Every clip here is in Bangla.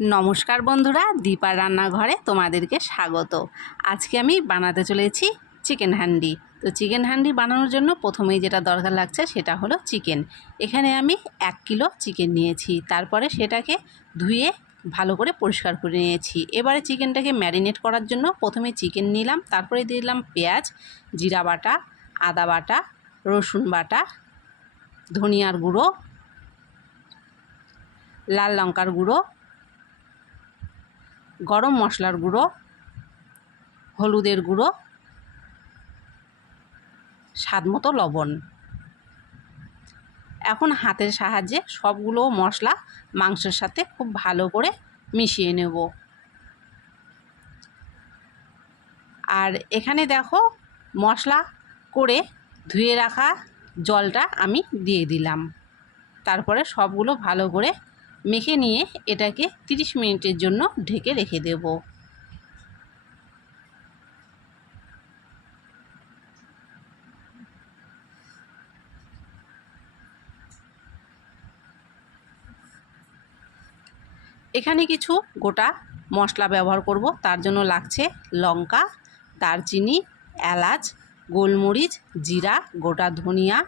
নমস্কার বন্ধুরা, দীপার রান্নাঘরে তোমাদেরকে স্বাগত। আজকে আমি বানাতে চলেছি চিকেন হান্ডি। তো চিকেন হান্ডি বানানোর জন্য প্রথমেই যেটা দরকার লাগছে সেটা হলো চিকেন। এখানে আমি 1 কিলো চিকেন নিয়েছি, তারপরে সেটাকে ধুয়ে ভালো করে পরিষ্কার করে নিয়েছি। এবারে চিকেনটাকে ম্যারিনেট করার জন্য প্রথমে চিকেন নিলাম, তারপরে দিয়ে দিলাম পেঁয়াজ, জিরা বাটা, আদা বাটা, রসুন বাটা, ধনিয়ার গুঁড়ো, লাল লঙ্কার গুঁড়ো, গরম মশলার গুঁড়ো, হলুদের গুঁড়ো, স্বাদমতো লবণ। এখন হাতের সাহায্যে সবগুলো মশলা মাংসের সাথে খুব ভালো করে মিশিয়ে নেব। আর এখানে দেখো, মশলা করে ধুয়ে রাখা জলটা আমি দিয়ে দিলাম। তারপরে সবগুলো ভালো করে মেখে নিয়ে এটাকে 30 মিনিটের জন্য ঢেকে রেখে দেব। এখানে কিছু গোটা মশলা ব্যবহার করব, তার জন্য লাগছে লঙ্কা, দারচিনি, এলাচ, গোলমরিচ, জিরা, গোটা ধনিয়া,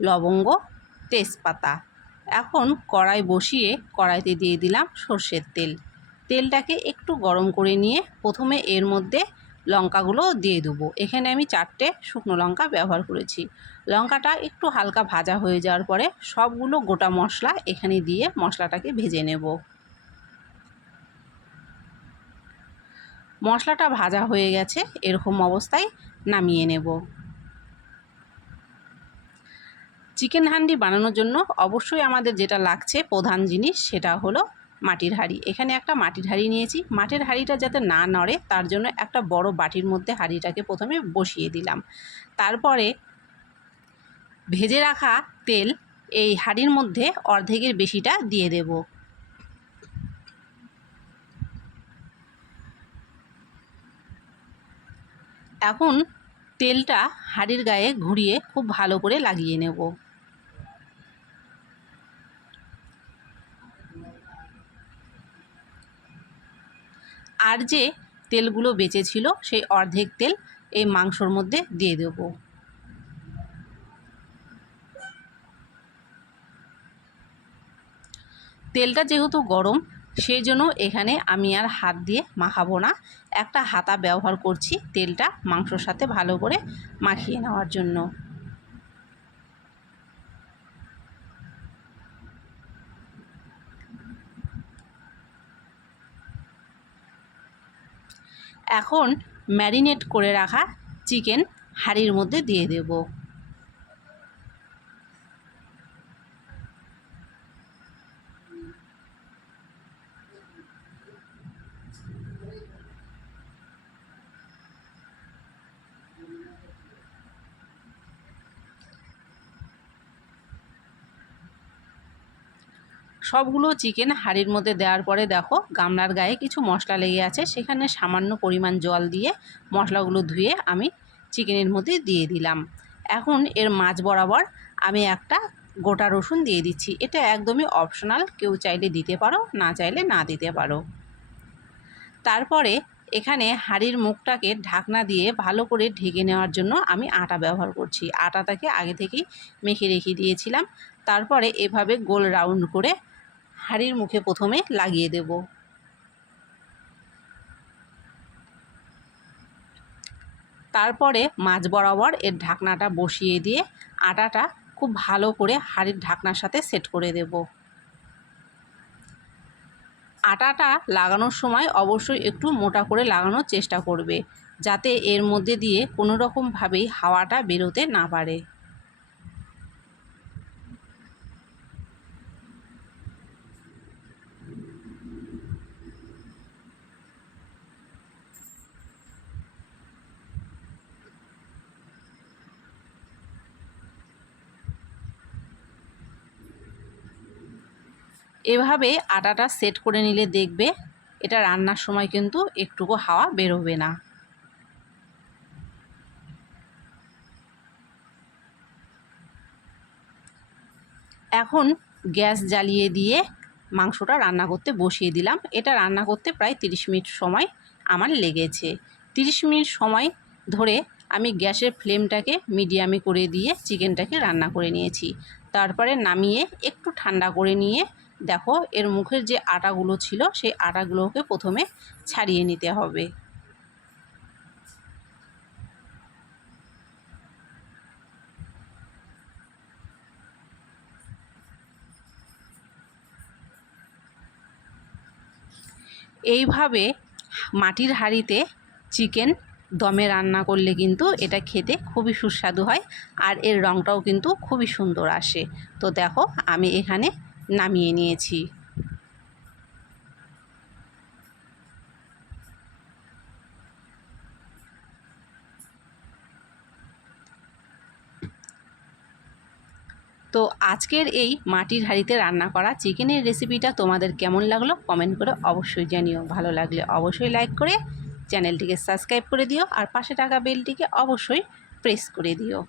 লবঙ্গ, তেজপাতা। এখন কড়াই বসিয়ে কড়াইতে দিয়ে দিলাম সর্ষের তেল। তেলটাকে একটু গরম করে নিয়ে প্রথমে এর মধ্যে লঙ্কাগুলো দিয়ে দেবো। এখানে আমি 4টে শুকনো লঙ্কা ব্যবহার করেছি। লঙ্কাটা একটু হালকা ভাজা হয়ে যাওয়ার পরে সবগুলো গোটা মশলা এখানে দিয়ে মশলাটাকে ভেজে নেব। মশলাটা ভাজা হয়ে গেছে, এরকম অবস্থায় নামিয়ে নেব। চিকেন হান্ডি বানানোর জন্য অবশ্যই আমাদের যেটা লাগছে প্রধান জিনিস সেটা হলো মাটির হাঁড়ি। এখানে একটা মাটির হাঁড়ি নিয়েছি। মাটির হাঁড়িটা যাতে না নড়ে তার জন্য একটা বড় বাটির মধ্যে হাঁড়িটাকে প্রথমে বসিয়ে দিলাম। তারপরে ভেজে রাখা তেল এই হাঁড়ির মধ্যে অর্ধেকের বেশিটা দিয়ে দেব। এখন তেলটা হাঁড়ির গায়ে ঘুরিয়ে খুব ভালো করে লাগিয়ে নেব। আর যে তেলগুলো বেঁচে ছিল সেই অর্ধেক তেল এই মাংসর মধ্যে দিয়ে দেব। তেলটা যেহেতু গরম, সেই জন্য এখানে আমি আর হাত দিয়ে মাখাবো না, একটা হাতা ব্যবহার করছি তেলটা মাংসর সাথে ভালো করে মাখিয়ে নেওয়ার জন্য। এখন ম্যারিনেট করে রাখা চিকেন হাঁড়ির মধ্যে দিয়ে দেব। সবগুলো চিকেন হাঁড়ির মধ্যে দেওয়ার পরে দেখো গামলার গায়ে কিছু মশলা লেগে আছে, সেখানে সামান্য পরিমাণ জল দিয়ে মশলাগুলো ধুয়ে আমি চিকেনের মধ্যে দিয়ে দিলাম। এখন এর মাঝ বরাবর আমি একটা গোটা রসুন দিয়ে দিচ্ছি। এটা একদমই অপশনাল, কেউ চাইলে দিতে পারো, না চাইলে না দিতে পারো। তারপরে এখানে হাঁড়ির মুখটাকে ঢাকনা দিয়ে ভালো করে ঢেকে নেওয়ার জন্য আমি আটা ব্যবহার করছি। আটাটাকে আগে থেকেই মেখে রেখে দিয়েছিলাম। তারপরে এভাবে গোল রাউন্ড করে হাঁড়ির মুখে প্রথমে লাগিয়ে দেব। তারপরে মাঝ বরাবর এর ঢাকনাটা বসিয়ে দিয়ে আটাটা খুব ভালো করে হাঁড়ির ঢাকনার সাথে সেট করে দেব। আটাটা লাগানোর সময় অবশ্যই একটু মোটা করে লাগানোর চেষ্টা করবে, যাতে এর মধ্যে দিয়ে কোনো রকমভাবেই হাওয়াটা বেরোতে না পারে। এভাবে আটাটা সেট করে নিলে দেখবে এটা রান্নার সময় কিন্তু একটুকু হাওয়া বেরোবে না। এখন গ্যাস জ্বালিয়ে দিয়ে মাংসটা রান্না করতে বসিয়ে দিলাম। এটা রান্না করতে প্রায় 30 মিনিট সময় আমার লেগেছে। 30 মিনিট সময় ধরে আমি গ্যাসের ফ্লেমটাকে মিডিয়ামে করে দিয়ে চিকেনটাকে রান্না করে নিয়েছি। তারপরে নামিয়ে একটু ঠান্ডা করে নিয়ে দেখো এর মুখের যে আটাগুলো ছিল সেই আটাগুলোকে প্রথমে ছাড়িয়ে নিতে হবে। এইভাবে মাটির হাঁড়িতে চিকেন দমে রান্না করলে কিন্তু এটা খেতে খুবই সুস্বাদু হয়, আর এর রঙটাও কিন্তু খুবই সুন্দর আসে। তো দেখো আমি এখানে নামিয়ে নিয়েছি। তো আজকের এই মাটির হাঁড়িতে রান্না করা চিকেনের রেসিপিটা তোমাদের কেমন লাগলো কমেন্ট করে অবশ্যই জানিও। ভালো লাগলে অবশ্যই লাইক করে চ্যানেলটিকে সাবস্ক্রাইব করে দিও, আর পাশে থাকা বেলটিকে অবশ্যই প্রেস করে দিও।